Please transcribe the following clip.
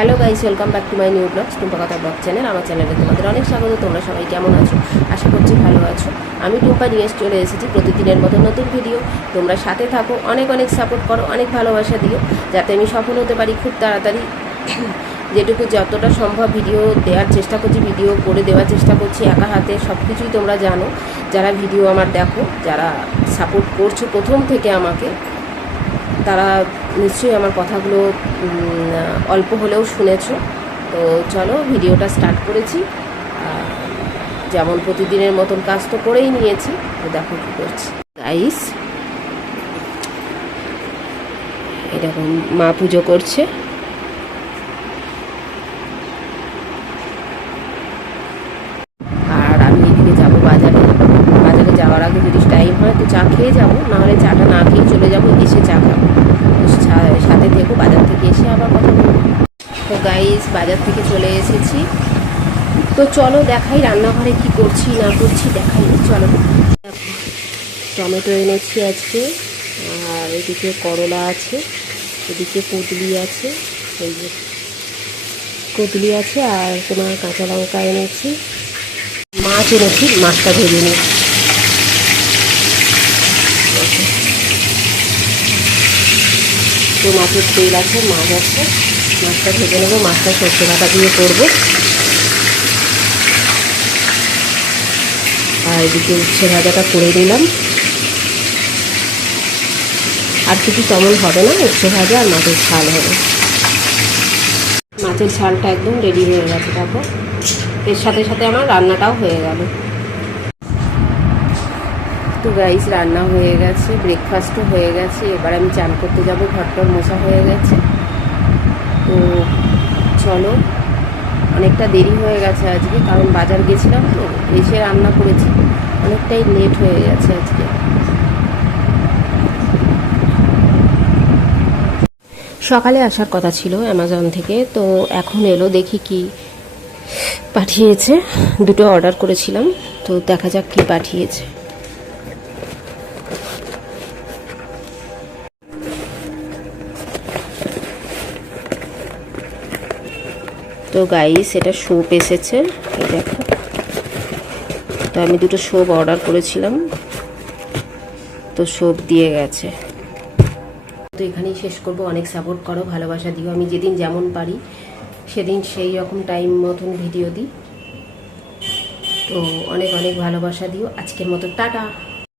Hello guys, welcome back to my new vlogs Tumpa Katha vlog channel, আমার চ্যানেলে তোমাদের অনেক স্বাগত, তোমরা সবাই কেমন আছো? আশা করছি ভালো আছো। আমি টুম্পা নিয়ে চলে এসেছি প্রতিদিনের মতো নতুন ভিডিও তোমরা সাথে থাকো, অনেক অনেক সাপোর্ট করো, অনেক ভালোবাসা দিও, যাতে আমি সফল হতে পারি খুব তাড়াতাড়ি। যেটুকু যতটা সম্ভব ভিডিও দেওয়ার চেষ্টা করছি ভিডিও করে দেওয়ার চেষ্টা করছি, একা হাতে সব কিছুই তোমরা জানো। যারা ভিডিও আমার দেখো, যারা সাপোর্ট করছ প্রথম থেকে আমাকে তারা নিশ্চয়ই আমার কথাগুলো অল্প হলেও শুনেছো। তো চলো, ভিডিওটা স্টার্ট করেছি। যেমন প্রতিদিনের মতন কাজ তো করেই নিয়েছি, তো দেখো কী করছি। গাইস এরকম মা পুজো করছে আর আমি এদিকে যাব বাজারে বাজারে যাওয়ার আগে যদি টাইম হয় তো চা খেয়ে যাব, নাহলে চাটা না খেয়ে চলে যাব, এসে চা খাব। সাথে থেকো, বাজার থেকে এসে আবার কথা বলব। তো গাইস বাজার থেকে চলে এসেছি। তো চলো দেখাই রান্নাঘরে কি করছি, না করছি, দেখাই। চলো। টমেটো এনেছি আজকে, আর এদিকে করলা আছে, এদিকে কুদলি আছে, এই যে কুদলি আছে, আর তোমার কাঁচা লঙ্কা এনেছি। মাছ এনেছি, মাছটা ভেজে তো মাছের তেল আছে, মাছ আছে। মাছটা ভেজে নেব, মাছটা সর্ষে বাটা দিয়ে করব। আর এদিকে উচ্ছে ভাজাটা করে নিলাম। আর কিছু তেমন হবে না, উচ্ছে ভাজা আর মাছের ঝাল হবে। মাছের ঝালটা একদম রেডি হয়ে গেছে, দেখো। এর সাথে সাথে আমার রান্নাটাও হয়ে গেল। তো গাইস রান্না হয়ে গেছে ব্রেকফাস্টও হয়ে গেছে। এবার আমি চান করতে যাব, ঘরটার মশা হয়ে গেছে। তো চলো, অনেকটা দেরি হয়ে গেছে আজকে, কারণ বাজার গেছিলাম তো, এসে রান্না করেছি। অনেকটাই লেট হয়ে গেছে আজকে। সকালে আসার কথা ছিল অ্যামাজন থেকে, তো এখন এলো দেখি কি পাঠিয়েছে। দুটো অর্ডার করেছিলাম, তো দেখা যাক কি পাঠিয়েছে। তো গাইস এটা সোপ এসেছে। এই দেখো। তো আমি দুটো সোপ অর্ডার করেছিলাম। তো সোপ দিয়ে গেছে। তো এখানেই শেষ করব। অনেক সাপোর্ট করো, ভালোবাসা দিও। আমি যেদিন যেমন পারি, সেদিন সেই রকম টাইম মতন ভিডিও দিই। তো অনেক অনেক ভালোবাসা দিও। আজকের মতো, টাটা!